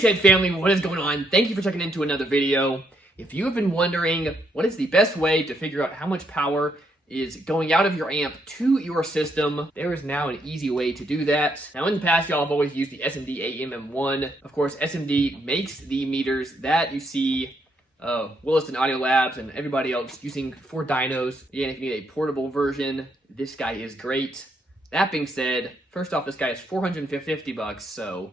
said, family, what is going on? Thank you for checking into another video. If you have been wondering what is the best way to figure out how much power is going out of your amp to your system, there is now an easy way to do that. Now, in the past, y'all have always used the SMD AMM1. Of course, SMD makes the meters that you see Williston Audio Labs and everybody else using for dynos. Again, if you need a portable version, this guy is great. That being said, first off, this guy is $450, so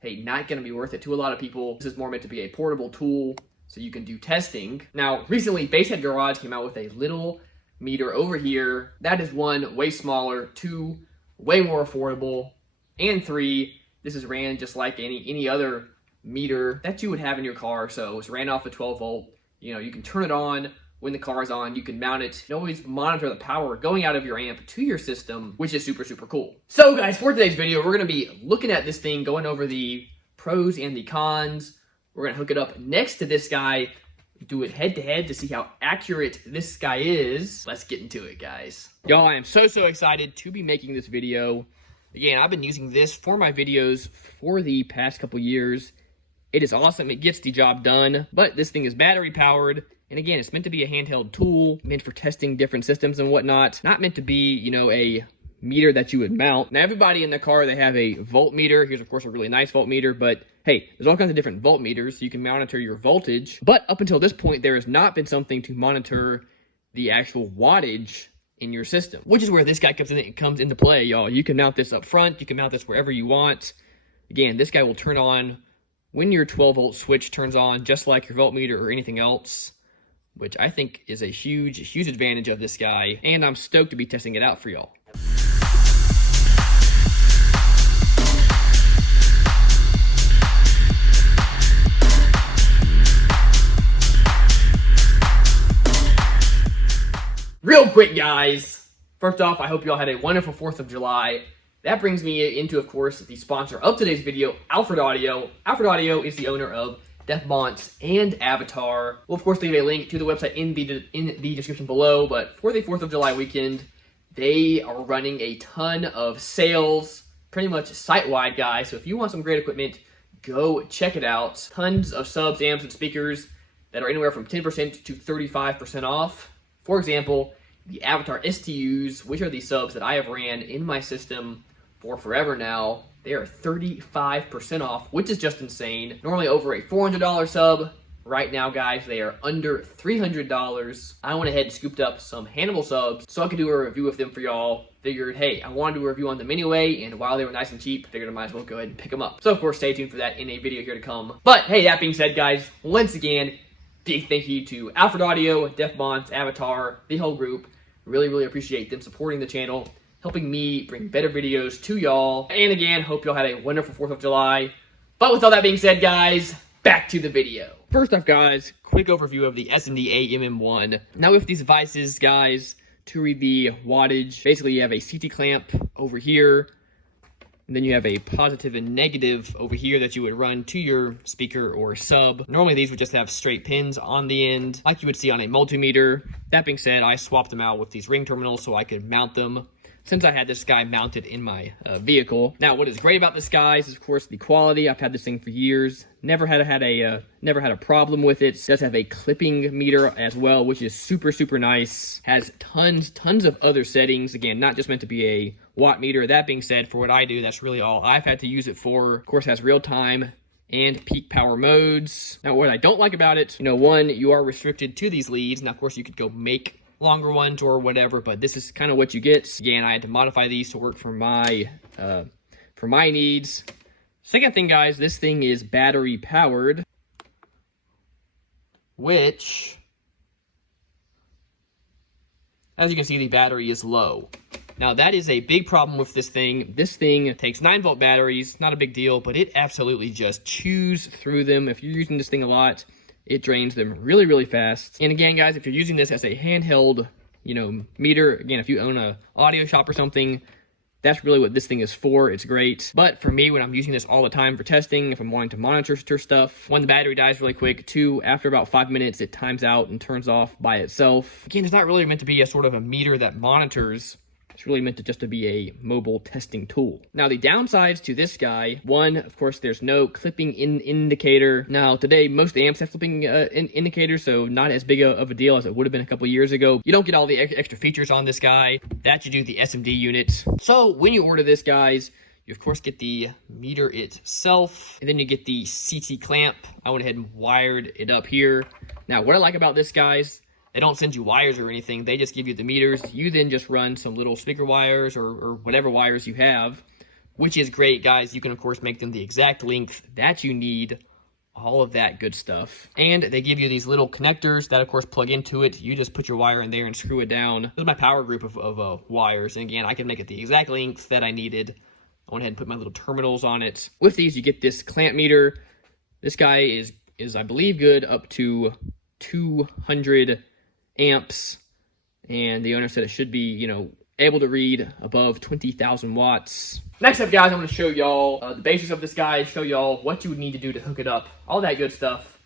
hey, not going to be worth it to a lot of people. This is more meant to be a portable tool so you can do testing. Now, recently, Basshead Garage came out with a little meter over here. That is one, way smaller, two, way more affordable, and three, this is ran just like any other meter that you would have in your car. So it's ran off a 12 volt. You know, you can turn it on when the car is on. You can mount it. You can always monitor the power going out of your amp to your system, which is super, super cool. So guys, for today's video, we're going to be looking at this thing, going over the pros and the cons. We're going to hook it up next to this guy, do it head to head to see how accurate this guy is. Let's get into it, guys. Y'all, I am so excited to be making this video. Again, I've been using this for my videos for the past couple years. It is awesome. It gets the job done, but this thing is battery powered. And again, it's meant to be a handheld tool, meant for testing different systems and whatnot. Not meant to be, you know, a meter that you would mount. Now, everybody in the car, they have a voltmeter. Here's, of course, a really nice voltmeter, but hey, there's all kinds of different voltmeters, so you can monitor your voltage. But up until this point, there has not been something to monitor the actual wattage in your system, which is where this guy comes into play, y'all. You can mount this up front. You can mount this wherever you want. Again, this guy will turn on when your 12 volt switch turns on, just like your voltmeter or anything else, which I think is a huge advantage of this guy. And I'm stoked to be testing it out for y'all. Real quick, guys. First off, I hope y'all had a wonderful 4th of July. That brings me into, of course, the sponsor of today's video, Alfred Audio. Alfred Audio is the owner of Defmonts and Avatar. We'll, of course, leave a link to the website in the description below, but for the 4th of July weekend, they are running a ton of sales, pretty much site-wide, guys. So if you want some great equipment, go check it out. Tons of subs, amps, and speakers that are anywhere from 10% to 35% off. For example, the Avatar STUs, which are the subs that I have ran in my system for forever now, they are 35% off, which is just insane. Normally over a $400 sub. Right now, guys, they are under $300. I went ahead and scooped up some Hannibal subs so I could do a review of them for y'all. Figured, hey, I wanted to do a review on them anyway, and while they were nice and cheap, figured I might as well go ahead and pick them up. So, of course, stay tuned for that in a video here to come. But, hey, that being said, guys, once again, big thank you to Alfred Audio, Defmonts, Avatar, the whole group. Really appreciate them supporting the channel, helping me bring better videos to y'all. And again, hope y'all had a wonderful 4th of July. But with all that being said, guys, back to the video. First off, guys, quick overview of the SMD AMM1. Now with these devices, guys, to read the wattage, basically you have a CT clamp over here, and then you have a positive and negative over here that you would run to your speaker or sub. Normally these would just have straight pins on the end, like you would see on a multimeter. That being said, I swapped them out with these ring terminals so I could mount them, since I had this guy mounted in my vehicle. Now, what is great about this, guys, is of course the quality. I've had this thing for years. Never had a problem with it. It does have a clipping meter as well, which is super nice. Has tons of other settings. Again, not just meant to be a watt meter. That being said, for what I do, that's really all I've had to use it for. Of course, has real time and peak power modes. Now, what I don't like about it, you know, one, you are restricted to these leads. Now, of course, you could go make longer ones or whatever, but this is kind of what you get. Again, I had to modify these to work for my needs. Second thing, guys, this thing is battery powered, which, as you can see, the battery is low. Now, that is a big problem with this thing. This thing takes 9 volt batteries, not a big deal, but it absolutely just chews through them. If you're using this thing a lot, it drains them really fast. And again, guys, if you're using this as a handheld, you know, meter, again, if you own a audio shop or something, that's really what this thing is for. It's great. But for me, when I'm using this all the time for testing, if I'm wanting to monitor stuff, one, the battery dies really quick. Two, after about 5 minutes, it times out and turns off by itself. Again, it's not really meant to be a sort of a meter that monitors It's really meant to just to be a mobile testing tool. Now, the downsides to this guy, one, of course, there's no clipping indicator. Now, today, most amps have clipping indicators, so not as big of a deal as it would have been a couple years ago. You don't get all the extra features on this guy. That you do the SMD unit. So, when you order this, guys, you, of course, get the meter itself, and then you get the CT clamp. I went ahead and wired it up here. Now, what I like about this, guys, they don't send you wires or anything. They just give you the meters. You then just run some little speaker wires or whatever wires you have, which is great, guys. You can, of course, make them the exact length that you need, all of that good stuff. And they give you these little connectors that, of course, plug into it. You just put your wire in there and screw it down. This is my power group of wires. And again, I can make it the exact length that I needed. I went ahead and put my little terminals on it. With these, you get this clamp meter. This guy is I believe, good up to 200 amps, and the owner said it should be, you know, able to read above 20,000 watts. Next up, guys, I'm going to show y'all the basics of this guy, show y'all what you would need to do to hook it up, all that good stuff.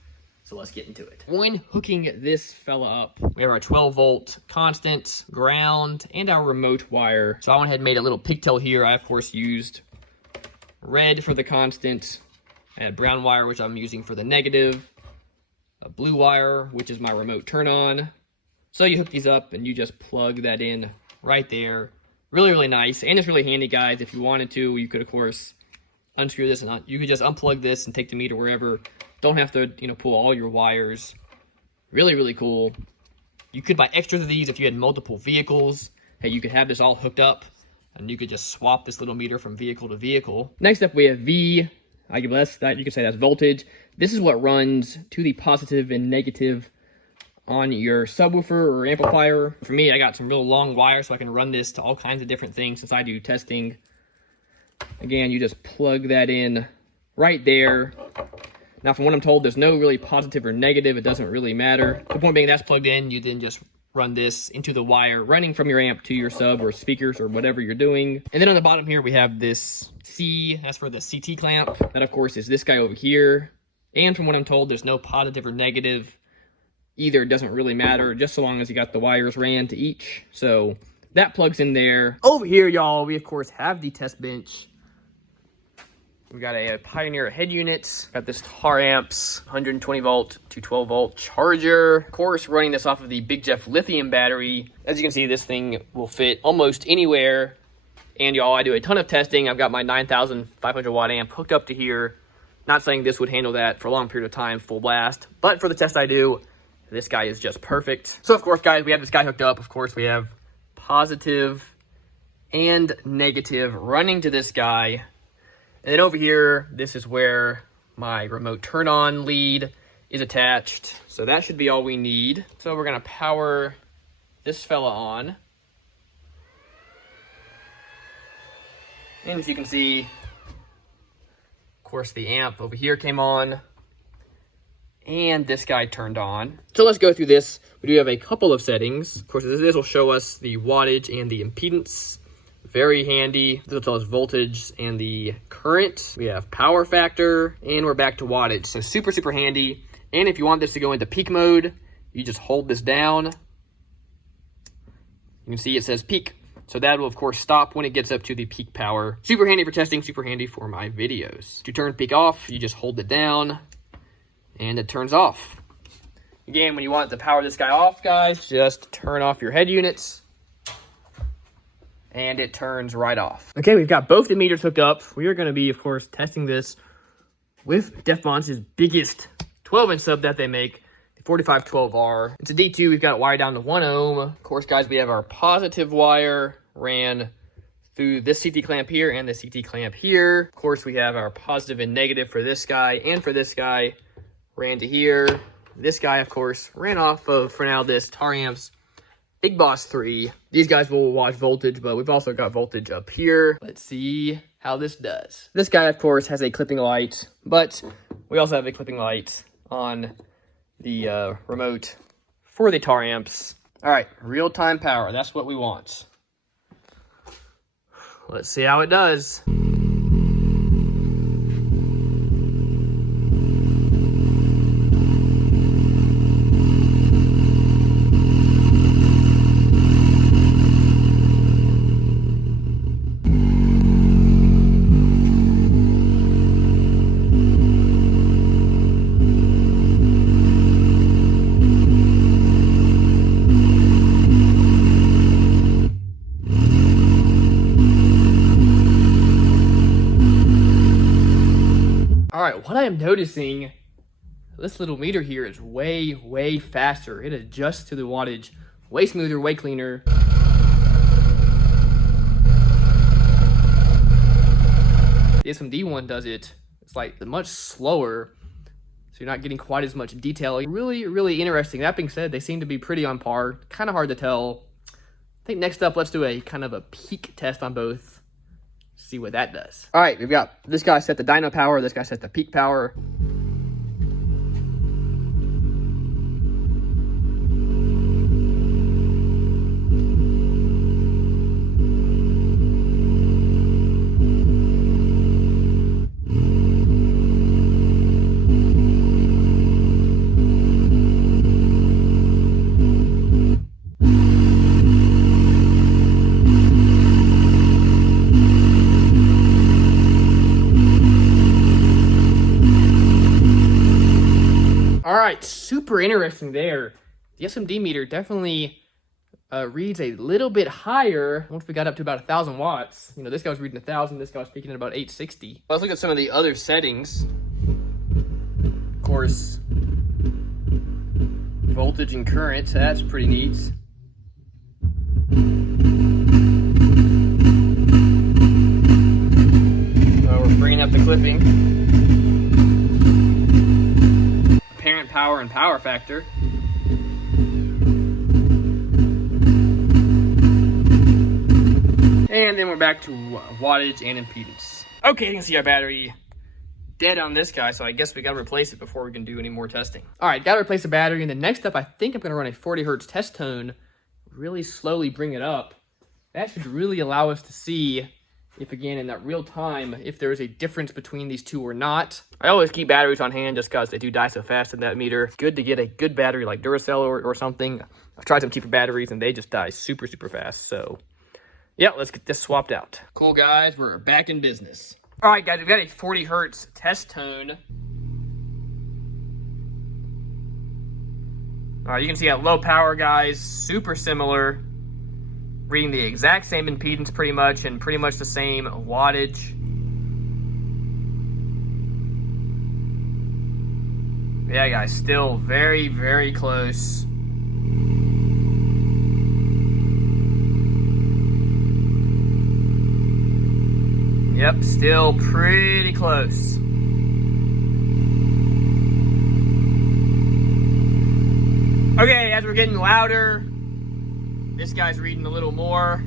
So let's get into it. When hooking this fella up, we have our 12-volt constant, ground, and our remote wire. So I went ahead and made a little pigtail here. I, of course, used red for the constant. I had brown wire, which I'm using for the negative. A blue wire, which is my remote turn-on. So you hook these up and you just plug that in right there. Really, really nice. And it's really handy, guys. If you wanted to, you could, of course, unscrew this and you could just unplug this and take the meter wherever. Don't have to, you know, pull all your wires. Really, really cool. You could buy extras of these if you had multiple vehicles. Hey, you could have this all hooked up and you could just swap this little meter from vehicle to vehicle. Next up, we have V. I guess that you could say that's voltage. This is what runs to the positive and negative on your subwoofer or amplifier. For me, I got some real long wires so I can run this to all kinds of different things since I do testing. Again, you just plug that in right there. Now, from what I'm told, there's no really positive or negative. It doesn't really matter. The point being that's plugged in, you then just run this into the wire running from your amp to your sub or speakers or whatever you're doing. And then on the bottom here, we have this C. That's for the CT clamp. That, of course, is this guy over here. And from what I'm told, there's no positive or negative. Either, it doesn't really matter, just so long as you got the wires ran to each. So that plugs in there. Over here, y'all, we, of course, have the test bench. We got a Pioneer head unit. Got this tar amps, 120 volt to 12 volt charger. Of course, running this off of the Big Jeff lithium battery. As you can see, this thing will fit almost anywhere. And y'all, I do a ton of testing. I've got my 9,500 watt amp hooked up to here. Not saying this would handle that for a long period of time, full blast. But for the test I do, this guy is just perfect. So, of course, guys, we have this guy hooked up. Of course, we have positive and negative running to this guy. And then over here, this is where my remote turn-on lead is attached. So that should be all we need. So we're going to power this fella on. And as you can see, of course, the amp over here came on. And this guy turned on. So let's go through this. We do have a couple of settings. Of course, this will show us the wattage and the impedance. Very handy. This will tell us voltage and the current. We have power factor, and we're back to wattage. So super, super handy. And if you want this to go into peak mode, you just hold this down. You can see it says peak. So that will, of course, stop when it gets up to the peak power. Super handy for testing, super handy for my videos. To turn peak off, you just hold it down, and it turns off. Again, when you want to power this guy off, guys, just turn off your head units, and it turns right off. Okay, we've got both the meters hooked up. We are going to be, of course, testing this with DefMonts' biggest 12-inch sub that they make, the 4512R. It's a D2. We've got it wired down to 1 ohm. Of course, guys, we have our positive wire ran through this CT clamp here and the CT clamp here. Of course, we have our positive and negative for this guy and for this guy ran to here. This guy, of course, ran off of, for now, this Tar Amps Big Boss 3. These guys will watch voltage, but we've also got voltage up here. Let's see how this does. This guy, of course, has a clipping light, but we also have a clipping light on the remote for the Tar Amps. All right, real-time power. That's what we want. Let's see how it does. right, what I am noticing, this little meter here is way, way faster. It adjusts to the wattage way smoother, way cleaner. The SMD one does it, it's like much slower, so you're not getting quite as much detail. Really, really interesting. That being said, they seem to be pretty on par. Kind of hard to tell. I think next up, let's do a kind of a peak test on both. See what that does. All right, we've got this guy set the dyno power, this guy set the peak power. All right, super interesting there. The SMD meter definitely reads a little bit higher once we got up to about 1,000 watts. You know, this guy was reading 1,000, this guy was peaking at about 860. Let's look at some of the other settings. Of course, voltage and current, so that's pretty neat. So we're bringing up the clipping. Apparent power and power factor. And then we're back to wattage and impedance. Okay, you can see our battery dead on this guy, so I guess we gotta replace it before we can do any more testing. All right, gotta replace the battery, and then next up, I think I'm gonna run a 40 hertz test tone, really slowly bring it up. That should really allow us to see if, again, in that real time, if there is a difference between these two or not. I always keep batteries on hand just because they do die so fast in that meter. It's good to get a good battery like Duracell or something. I've tried some cheaper batteries and they just die super, super fast. So, yeah, let's get this swapped out. Cool, guys. We're back in business. All right, guys, we've got a 40 hertz test tone. All right, you can see at low power, guys, super similar. Reading the exact same impedance pretty much, and pretty much the same wattage. Yeah, guys, still very, very close. Yep, still pretty close. Okay, as we're getting louder, this guy's reading a little more.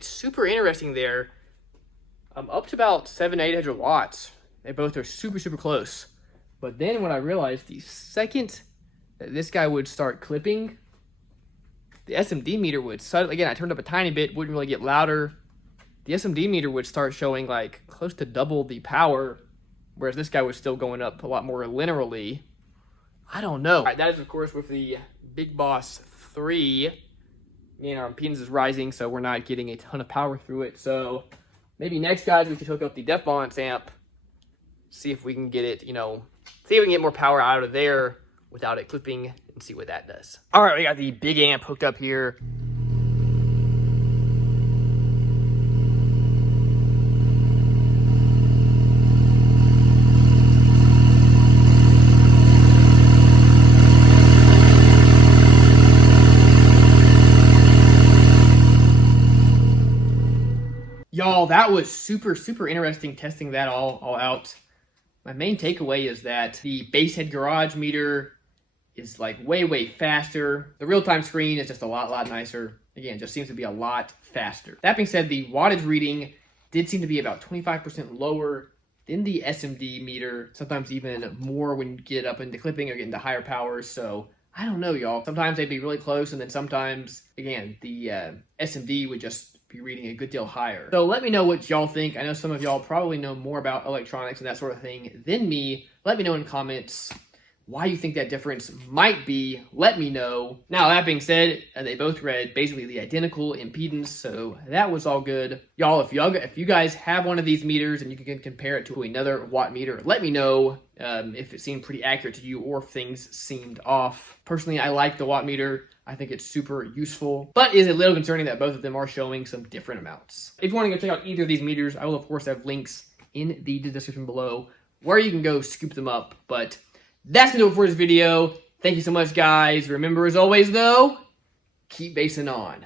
Super interesting there. Up to about 700-800 watts. They both are super, super close. But then when I realized the second that this guy would start clipping, the SMD meter would suddenly, again, I turned up a tiny bit, wouldn't really get louder. The SMD meter would start showing like close to double the power, whereas this guy was still going up a lot more linearly. I don't know. All right, that is, of course, with the Big Boss 3. Again, our impedance is rising, so we're not getting a ton of power through it. So maybe next, guys, we could hook up the Def Balance amp, see if we can get it, you know, see if we can get more power out of there without it clipping, and see what that does. All right, we got the big amp hooked up here. Y'all, that was super interesting testing that all out. My main takeaway is that the base head garage meter is like way faster. The real-time screen is just a lot nicer. Again, just seems to be a lot faster. That being said, the wattage reading did seem to be about 25% lower than the SMD meter, sometimes even more when you get up into clipping or get into higher powers. So I don't know, y'all. Sometimes they'd be really close, and then sometimes, again, the SMD would just be reading a good deal higher. So let me know what y'all think. I know some of y'all probably know more about electronics and that sort of thing than me. Let me know in comments why you think that difference might be. Let me know. Now, that being said, they both read basically the identical impedance, so that was all good. Y'all, if you guys have one of these meters and you can compare it to another watt meter, let me know if it seemed pretty accurate to you or if things seemed off. Personally, I like the watt meter. I think it's super useful, but it is a little concerning that both of them are showing some different amounts. If you want to go check out either of these meters, I will of course have links in the description below where you can go scoop them up. But that's going to do it for this video. Thank you so much, guys. Remember, as always, though, keep basing on.